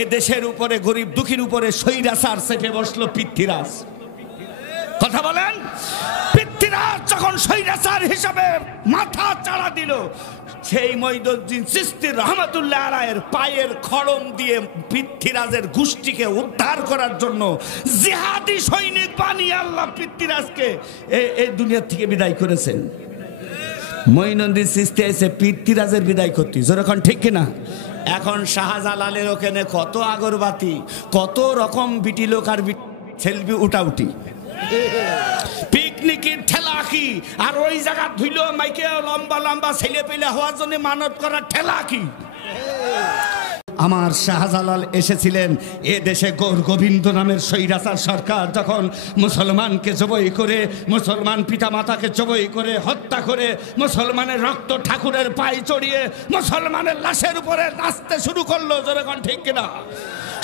এ দেশের উপরে গরিব দুঃখীর উপরে স্বৈরাচার চেপে বসলো পৃথ্বীরাজ। কথা বলেন, পৃথ্বীরাজ যখন স্বৈরাচার হিসাবে মাথা চাড়া দিল, সেই মঈনুদ্দিন চিশতি রহমাতুল্লাহ আলাইহির পায়ের খড়ম দিয়ে পৃথ্বীরাজের গোষ্ঠীকে উদ্ধার করার জন্য জিহাদি সৈনিক বানিয়ে আল্লাহ পৃথ্বীরাজকে এই দুনিয়া থেকে বিদায় করেছেন। মঈনুদ্দিন চিশতি এসে পৃথ্বীরাজের বিদায় করতে, যেরকম ঠিক কিনা? এখন শাহজালালের ওখানে কত আগরবাতি, কত রকম বিটি লোক আর সেলফি উঠাউটি, পিকনিকের ঠেলা কি, আর ওই জায়গা ধুইল মাইকে লম্বা লম্বা ছেলে পেলে হওয়ার জন্য মানত করার ঠেলা কি? আমার শাহজালাল এসেছিলেন এ দেশে গৌর গোবিন্দ নামের স্বৈরাচার সরকার যখন মুসলমানকে জবাই করে, মুসলমান পিতা মাতাকে জবাই করে হত্যা করে, মুসলমানের রক্ত ঠাকুরের পায়ে চড়িয়ে মুসলমানের লাশের উপরে নাচতে শুরু করলো, যেরকম ঠিক কিনা?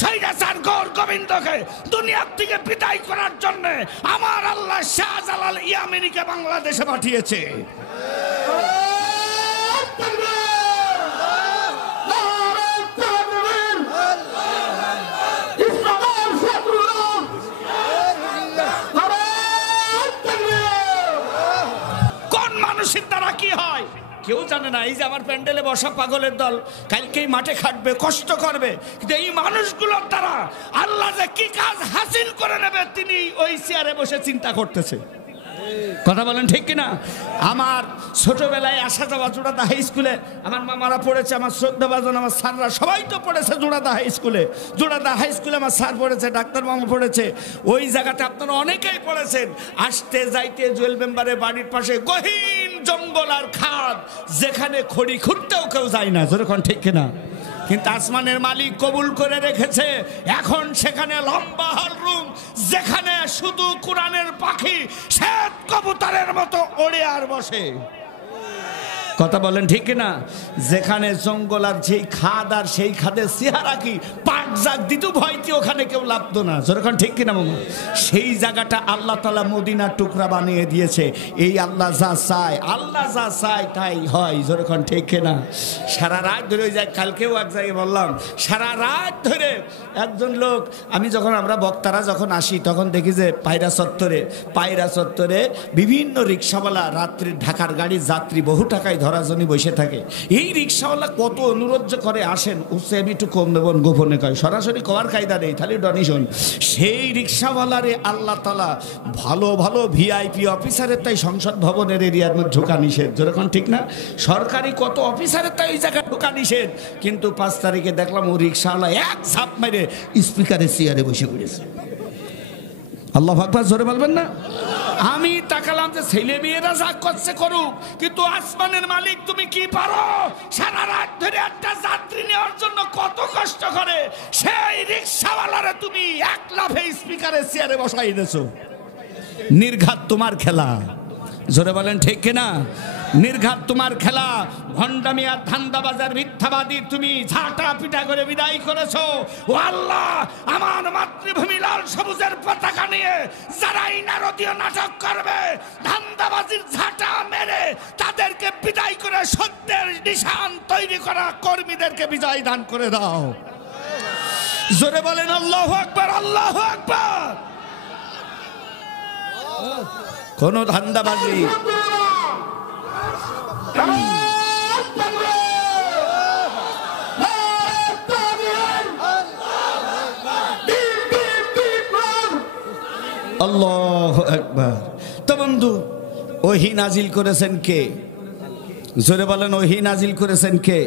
স্বৈরাচার গৌর গোবিন্দকে দুনিয়ার থেকে বিদায় করার জন্য আমার আল্লাহ শাহজালাল ইয়ামিনীকে বাংলাদেশে পাঠিয়েছে। কোন মানুষের দ্বারা কি হয় কেউ জানে না। এই যে আমার প্যান্ডেলে বসা পাগলের দল কালকেই মাঠে খাটবে, কষ্ট করবে, কিন্তু এই মানুষগুলোর দ্বারা আল্লাহ যে কি কাজ হাসিল করে নেবে তিনি ওই চেয়ারে বসে চিন্তা করতেছে। কথা বলেন ঠিক কিনা? আমার ছোটবেলায় আসা যাওয়া জোড়াদা হাই স্কুলে আমার মামারা পড়েছে, আমার শ্রদ্ধাভাজন আমার স্যাররা সবাই তো পড়েছে জোড়াদা হাই স্কুলে। জোড়াদা হাই স্কুলে আমার স্যার পড়েছে, ডাক্তার মামা পড়েছে, ওই জায়গাতে আপনারা অনেকেই পড়েছেন। আসতে যাইতে জুয়েল মেম্বারের বাড়ির পাশে গহীন জঙ্গল আর খাদ, যেখানে খড়ি খুঁড়তেও কেউ যায় না, যেরকম ঠিক কিনা? কিন্তু আসমানের মালিক কবুল করে রেখেছে এখন সেখানে লম্বা হল রুম, যেখানে শুধু কোরআনের পাখি শ্বেত কবুতরের মতো ওড়ে আর বসে। কথা বলেন ঠিক কিনা? যেখানে জঙ্গল আর যেই খাদ আর সেই খাদের চেহারা কি পাট জাগ দিত ভয়তে ওখানে কেউ লাভতো না, যেরকম ঠিক কিনা মামা? সেই জায়গাটা আল্লাহ তাআলা মদিনার টুকরা বানিয়ে দিয়েছে। এই আল্লাহ যা চায়, আল্লাহ যা চায় তাই হয়, যেরকম ঠিক কিনা? সারা রাত ধরে ওই যায়, কালকেও এক জায়গায় বললাম, সারা রাত ধরে একজন লোক, আমরা বক্তারা যখন আসি তখন দেখি যে পায়রা চত্বরে বিভিন্ন রিক্সাওয়ালা রাত্রি ঢাকার গাড়ির যাত্রী বহু টাকায় ধরার জন্য বসে থাকে। এই রিক্সাওয়ালা কত অনুরোধ করে আসেন, উঠছে আমি একটু কম দেবেন, গোপনে কয়, সরাসরি কওয়ার কায়দা নেই, তাহলে ডোনেশন। সেই রিক্সাওয়ালারে আল্লাহ তাআলা ভালো ভালো ভিআইপি অফিসারের তাই সংসদ ভবনের এরিয়ার মধ্যে ঢোকা নিষেধ, যেরকম ঠিক না? সরকারি কত অফিসারের তাই এই জায়গায় ঢোকা নিষেধ, কিন্তু 5 তারিখে দেখলাম ও রিক্সাওয়ালা এক ঝাপ মেরে স্পিকারের চেয়ারে বসে পড়েছে। আল্লাহু আকবার, জোরে বলবেন না? আমি তাকালাম যে ছেলে মেয়েরা যা করছে করুক, কিন্তু আসমানের মালিক তুমি কি পারো? সারা রাত ধরে একটা যাত্রী নেওয়ার জন্য কত কষ্ট করে, সেই রিক্সাওয়ালারে তুমি এক লাফে স্পিকারের চেয়ারে বসাই দিয়েছো। নির্ঘাত তোমার খেলা, জোরে বলেন ঠিক কিনা? নির্ঘাত তোমার খেলা। ভণ্ডামি আর ধান্দাবাজার মিথ্যাবাদী তুমি ঝাঁটা পিটা করে বিদায় করেছো। ও আল্লাহ, আমার মাতৃভূমি লাল সবুজের পতাকা নিয়ে যারাই নারদীয় নাটক করবে, ধান্দাবাজির ঝাঁটা মেরে তাদেরকে বিদায় করে সত্যের নিশান তৈরি করা কর্মীদেরকে বিজয় দান করে দাও। জোরে বলেন আল্লাহু আকবার, আল্লাহু আকবার। কোন ধান্দাবাজি আল্লাহু আকবার। তো বন্ধু, ওহী নাজিল করেছেন কে? জোরে বলেন, ওহী নাজিল করেছেন কে?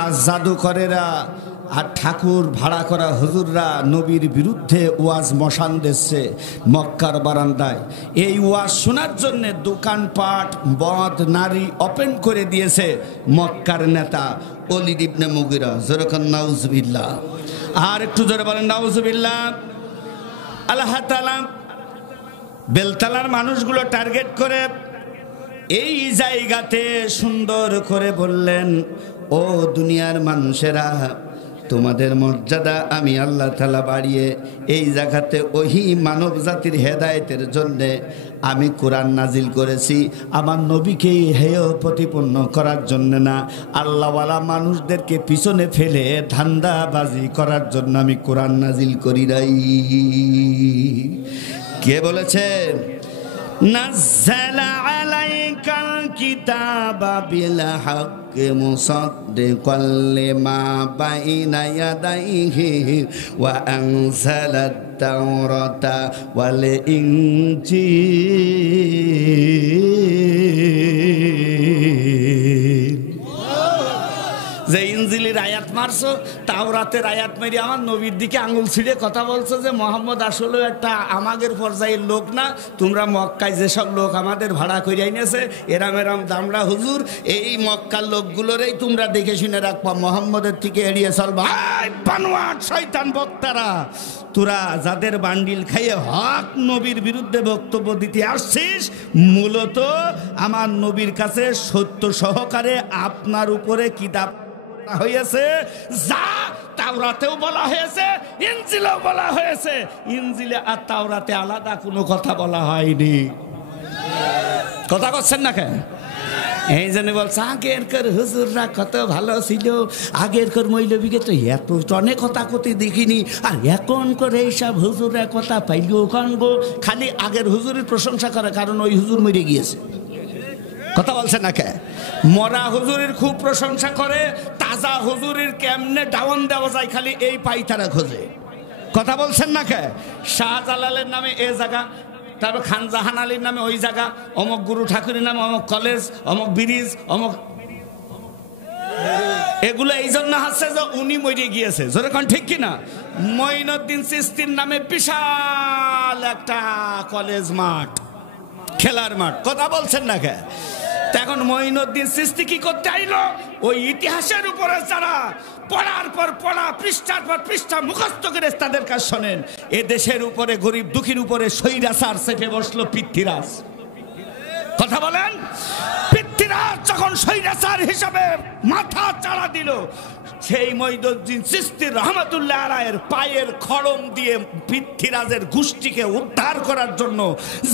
আজ জাদুকরেরা আর ঠাকুর ভাড়া করা হুজুররা নবীর বিরুদ্ধে ওয়াজ মশান দিচ্ছে মক্কার বারান্দায়। এই ওয়াজ শোনার জন্য দোকানপাট, মদ, নারী ওপেন করে দিয়েছে মক্কার নেতা ওলীদ ইবনে মুগীরা। যেরকম নাউজুবিল্লাহ, আর একটু জোরে বলেন নাউজুবিল্লাহ। আল্লাহ তাআলা বেলতলার মানুষগুলো টার্গেট করে এই জায়গাতে সুন্দর করে বললেন, ও দুনিয়ার মানুষেরা, তোমাদের মর্যাদা আমি আল্লাহ তাআলা বাড়িয়ে এই জায়গাতে ওহি মানব জাতির হেদায়েতের জন্যে আমি কোরআন নাজিল করেছি। আমার নবীকে হেয় প্রতিপন্ন করার জন্য না, আল্লাহওয়ালা মানুষদেরকে পিছনে ফেলে ধান্দাবাজি করার জন্য আমি কোরআন নাজিল করি নাই। কে বলেছে? নাযালা আলাইকাল কিতাবা বিল হাক্কি মুসাদ্দিকাল লিমা বাইনা ইয়াদাইহি ওয়া আনজালাত তাওরাতা ওয়াল ইনজিল। যে ইনজিলের আয়াত মারছো, তাওরাতের আয়াত মেরে আমার নবীর দিকে আঙুল ছিঁড়ে কথা বলছো যে মোহাম্মদ আসলে একটা আমাদের পর্যায়ের লোক না, তোমরা মক্কায় যেসব লোক আমাদের ভাড়া করে আইনেছে এরাম এরাম দামড়া হুজুর, এই মক্কার লোকগুলোরই তোমরা দেখে শুনে রাখবা, মোহাম্মদের থেকে এড়িয়ে চলবা। বানোয়াট শয়তান বক্তারা, তোরা যাদের বান্ডিল খাইয়ে হক নবীর বিরুদ্ধে বক্তব্য দিতে আসছিস, মূলত আমার নবীর কাছে সত্য সহকারে আপনার উপরে কিতাব হয়েছে, যা তাওরাতেও বলা হয়েছে, ইনজিলেও বলা হয়েছে। ইনজিলে আর তাওরাতে আলাদা কোনো কথা বলা হয়নি। কথা করছেন না কেন? এই জন্য বলছে আগেরকার হুজুররা কত ভালো ছিল, আগেরকার মৌলবীকে তো এত অনেক কথা কতি দেখিনি, আর এখন করে এইসব হুজুরা কথা পাইলেও কানবো। খালি আগের হুজুরের প্রশংসা করে, কারণ ওই হুজুর মরে গিয়েছে। কথা বলছে না কে? মরা হুজুরের খুব প্রশংসা করে, তাজা হুজুরের কেমনে ডাউন দেওয়া যায় খালি এই পাইতারা খোঁজে। কথা বলছেন না কে? শাহজালালের নামে এ জায়গা, তারপর খান জাহান আলীর নামে ওই জায়গা, অমক গুরু ঠাকুরের নামে অমক কলেজ, অমক ব্রিজ, অমক, এগুলো এই জন্য হাসছে যে উনি মরে গিয়েছে। যেরকম ঠিক কিনা? মঈনুদ্দিন চিশতির নামে বিশাল একটা কলেজ মাঠ, খেলার মাঠ। কথা বলছেন না কে? এখন মঈনুদ্দিন চিশতি কি করতে আইলো? ওই ইতিহাসের উপরে যারা পড়ার পর পড়া, পৃষ্ঠার পর পৃষ্ঠা মুখস্থ করে তাদের কাছে শোনেন, এ দেশের উপরে গরিব দুঃখীর উপরে স্বৈরাচার চেপে বসলো পৃথ্বীরাজ। কথা বলেন? পৃথ্বীরাজ যখন স্বৈরাচার হিসাবে মাথা চাড়া দিল, সেই মঈনুদ্দিন চিশতি রহমাতুল্লাহ আলাইহির পায়ের খড়ম দিয়ে পৃথ্বীরাজের গোষ্ঠীকে উদ্ধার করার জন্য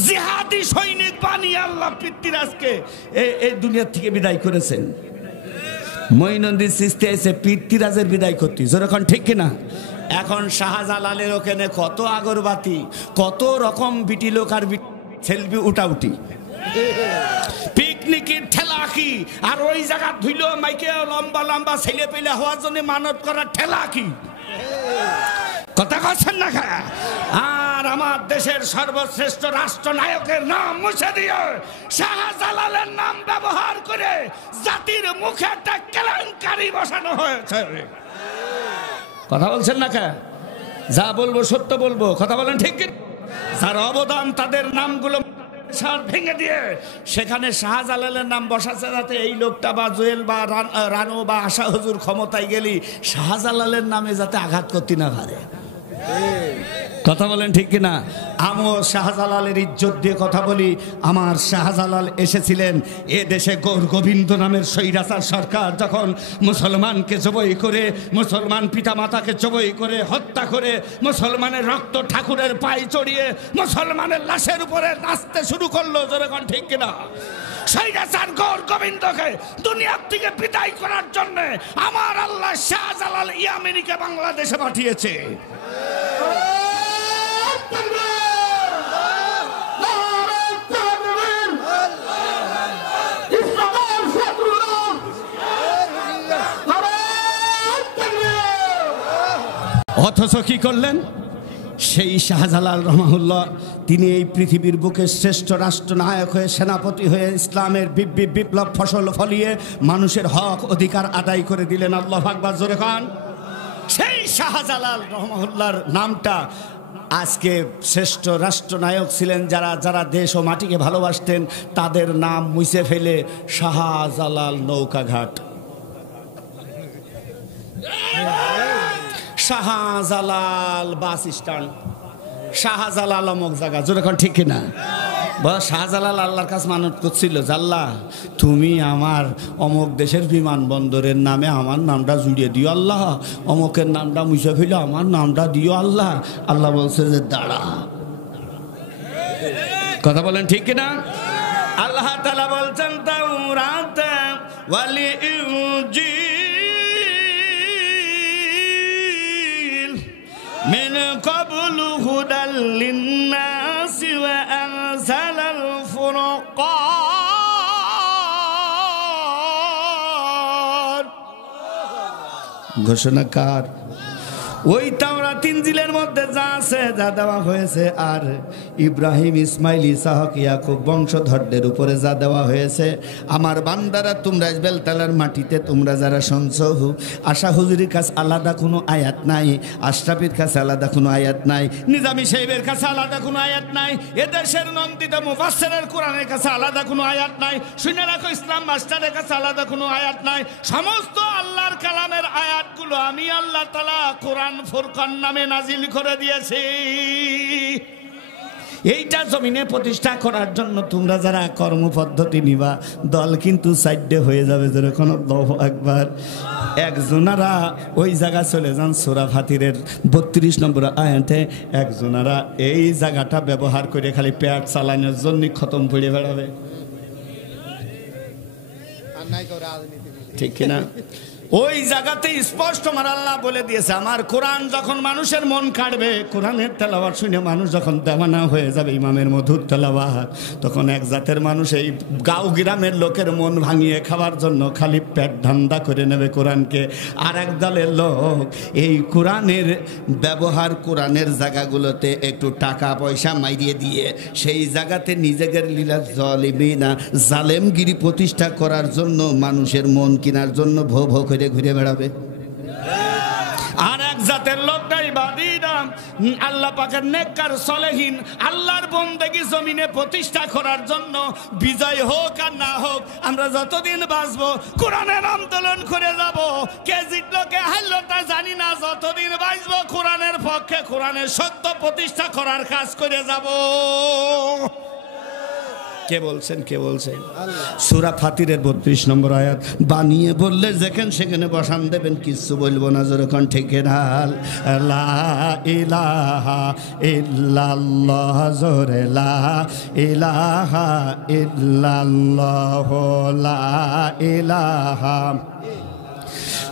জিহাদি সৈনিক বানিয়ে আল্লাহ পৃথ্বীরাজকে এই দুনিয়ার থেকে বিদায় করেছেন। মঈনুদ্দিন চিশতি এসে পৃথ্বীরাজের বিদায় করতে, যেরকম ঠিক কিনা? এখন শাহজালালের ওখানে কত আগরবাতি, কত রকম বিটি লোক আর সেলফি উঠাউটি, পিকনিকের ঠেলা কি, আর ওই জায়গা ধুইল মাইকে লম্বা লম্বা ছেলে পেলে হওয়ার জন্য মানত করার ঠেলা কি? কথা করছেন না? আর আমার দেশের সর্বশ্রেষ্ঠ রাষ্ট্রনায়কের নাম মুছে দিয়ে শাহজালালের নাম ব্যবহার করে জাতির মুখে একটা কেলেঙ্কারি বসানো হয়েছে। কথা বলছেন না? যা বলবো সত্য বলবো। কথা বলেন ঠিক? যার অবদান তাদের নামগুলো ভেঙে দিয়ে সেখানে শাহজালালের নাম বসাচ্ছে, যাতে এই লোকটা বা জুয়েল বা রানো বা আশা হুজুর ক্ষমতায় গেলি শাহজালালের নামে যাতে আঘাত করতে না পারে। কথা বলেন ঠিক কিনা? আমিও শাহজালালের ইজ্জত দিয়ে কথা বলি। আমার শাহজালাল এসেছিলেন এ দেশে গৌর গোবিন্দ নামের স্বৈরাচার সরকার যখন মুসলমানকে জবাই করে, মুসলমান পিতামাতাকে জবাই করে হত্যা করে, মুসলমানের রক্ত ঠাকুরের পায়ে চড়িয়ে মুসলমানের লাশের উপরে নাচতে শুরু করলো। যেরকম ঠিক কিনা? স্বৈরাচার গৌর গোবিন্দকে দুনিয়ার থেকে বিদায় করার জন্য আমার আল্লাহ শাহজালাল ইয়ামিনীকে বাংলাদেশে পাঠিয়েছে। অথচ কি করলেন? সেই শাহজালাল রহমাহুল্লাহ তিনি এই পৃথিবীর বুকে শ্রেষ্ঠ রাষ্ট্রনায়ক হয়ে, সেনাপতি হয়ে ইসলামের বিপ্লব ফসল ফলিয়ে মানুষের হক অধিকার আদায় করে দিলেন। আল্লাহু আকবার, জোরে খান। সেই শাহজালাল রহমাহুল্লাহর নামটা আজকে শ্রেষ্ঠ রাষ্ট্রনায়ক ছিলেন যারা যারা দেশ ও মাটিকে ভালোবাসতেন, তাদের নাম মুছে ফেলে শাহজালাল নৌকাঘাট, শাহজালাল বাস স্ট্যান্ড, শাহজালাল অমুক জায়গা। যেরকম ঠিক কিনা? বা শাহজালাল আল্লাহর কাছে মানত করছিল, আল্লাহ তুমি আমার অমুক দেশের বিমানবন্দরের নামে আমার নামটা জুড়িয়ে দিও আল্লাহ, অমুকের নামটা মুছে ফেলো আমার নামটা দিও আল্লাহ। আল্লাহ বলছে যে দাঁড়া। কথা বলেন ঠিক কিনা? আল্লাহ তাআলা বলছেন তাওরাত ওয়াল ইনজিল মিন ক্বাবলু হুদাল লিন-নাসি ওয়া আনজালাল ফুরকান। ঘোষণাকার ওই তাওরাত ইনজিলের মধ্যে যা আছে, যা দেওয়া হয়েছে, আর ইব্রাহিম ইসমাইল ইসাহক ইয়াকুব বংশধরদের উপরে যা দেওয়া হয়েছে, আমার বান্দারা তোমরা বেলতলার মাটিতে তোমরা যারা শুনছো, আশা হুজুরির কাছে আলাদা কোনো আয়াত নাই, আশরাফির কাছে আলাদা কোনো আয়াত নাই, নিজামী সাহেবের কাছে আলাদা কোনো আয়াত নাই, এদেশের নন্দিত মুফাসসিরের কোরআনের কাছে আলাদা কোনো আয়াত নাই, শুনে রাখো ইসলাম মাস্টারের কাছে আলাদা কোনো আয়াত নাই। সমস্ত আল্লাহর কালামের আয়াতগুলো আমি আল্লাহ তাআলা কোরআন ফুরকান নামে নাজিল করে দিয়েছি। এইটা জমিনে প্রতিষ্ঠা করার জন্য তোমরা যারা কর্মপদ্ধতি নিবা, দল কিন্তু সাইডে হয়ে যাবে। যেরকম আল্লাহু আকবার। একজনারা ওই জায়গা চলে যান সূরা ফাতিরের 32 নম্বর আয়াতে, একজনারা এই জায়গাটা ব্যবহার করে খালি পেট চালানোর জন্য খতম করে বেড়াবে। ঠিক কিনা? ওই জায়গাতে স্পষ্ট আমার আল্লাহ বলে দিয়েছে, আমার কোরআন যখন মানুষের মন কাটবে, কোরআনের তেলাওয়াত শুনে মানুষ যখন দেওয়ানা হয়ে যাবে ইমামের মধুর তেলাওয়াত, তখন এক জাতের মানুষ এই গাঁও গ্রামের লোকের মন ভাঙিয়ে খাওয়ার জন্য খালি পেট ধান্দা করে নেবে কোরআনকে। আর এক দলের লোক এই কোরআনের ব্যবহার, কোরআনের জায়গাগুলোতে একটু টাকা পয়সা মাইরিয়ে দিয়ে সেই জায়গাতে নিজেদের লীলা জালিমিনা জালেমগিরি প্রতিষ্ঠা করার জন্য মানুষের মন কেনার জন্য ভো ভো করে ঘুরে বেড়াবে। আর এক জাতের লোকটাই বাদীরা আল্লাহ পাকের নেককার সলেহীন আল্লাহর বন্দেগী জমিনে প্রতিষ্ঠা করার জন্য, বিজয় হোক আর না হোক, আমরা যতদিন বাঁচবো কোরআনের আন্দোলন করে যাব। কে জিতলো কে হারলো তা জানি না, যতদিন বাঁচবো কোরআনের পক্ষে, কোরআনের সত্য প্রতিষ্ঠা করার কাজ করে যাব। কে বলছেন? কে বলছেন? সূরা ফাতিরের 32 নম্বর আয়াত। বানিয়ে বললে যেখানে সেখানে বসান দেবেন, কিচ্ছু বলবো না। যেরকম ঠিক না, লা ইলাহা ইল্লাল্লাহ, জোরে লা ইলাহা ইল্লাল্লাহ, লা ইলাহা।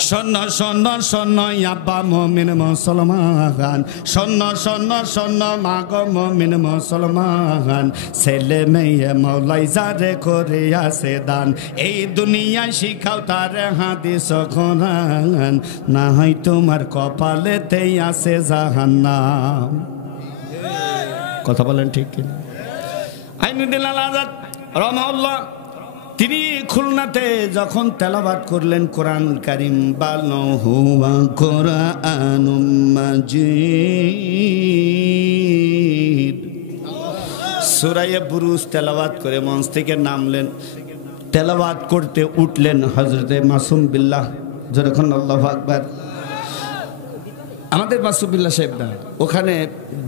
শোন শোন শোন আব্বা মুমিন মুসলমান, শোন শোন শোন মাগ মুমিন মুসলমান, ছেলে মেয়ে মওলাই যারে করে আসে দান, এই দুনিয়ায় শিখাও তার হাদিস কোরআন, না হয় তোমার কপালেতেই আছে জাহান্নাম। কথা বলেন ঠিক কিনা? আইনুদ্দিন আল আজাদ রাহমাহুল্লাহ তিনি খুলনাতে যখন তেলাওয়াত করলেন কোরআন কারীম, বাল্লাহু ওয়া কোরআনুম মাজিদ, সূরা বুরুজ তেলাওয়াত করে মঞ্চ থেকে নামলেন। তেলাওয়াত করতে উঠলেন হযরতে মাসুম বিল্লাহ, যখন আল্লাহু আকবার। আমাদের মাসুম বিল্লাহ সাহেব না, ওখানে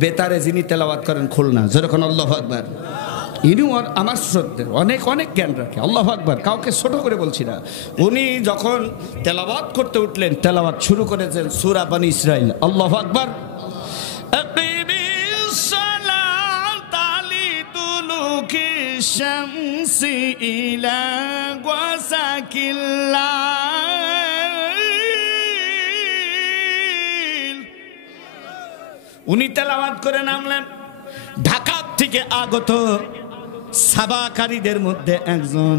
বেতারে যিনি তেলাওয়াত করেন খুলনা, যখন আল্লাহু আকবার। ইনি আমার শ্রদ্ধের, অনেক অনেক জ্ঞান রাখে। আল্লাহু আকবার, কাউকে ছোট করে বলছি না। উনি যখন তেলাওয়াত করতে উঠলেন, তেলাওয়াত শুরু করেছেন সূরা বনী ইসরাঈল। আল্লাহু আকবার। আকিমিস সালাতা লিদুলুকি শামসি ইলা ওয়াসাকিল লাইল। উনি তেলাওয়াত করে নামলেন। ঢাকা থেকে আগত সাবাকারীদের মধ্যে একজন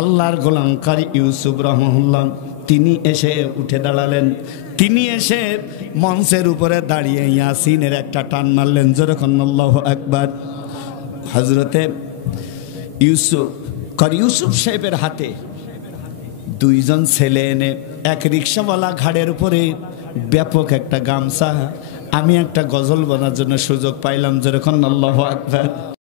আল্লাহর গোলাম কারি ইউসুফ রাহমাহুল্লাহ, তিনি এসে উঠে দাঁড়ালেন। তিনি এসে মঞ্চের উপরে দাঁড়িয়ে ইয়াসিনের একটা টান মারলেন, যেরকম আল্লাহু আকবার। হযরতে কারি ইউসুফ সাহেবের হাতে দুইজন ছেলে এনে এক রিকশাওয়ালা ঘাড়ের উপরে ব্যাপক একটা গামছা। আমি একটা গজল বলার জন্য সুযোগ পাইলাম, যেরকম আল্লাহু আকবার।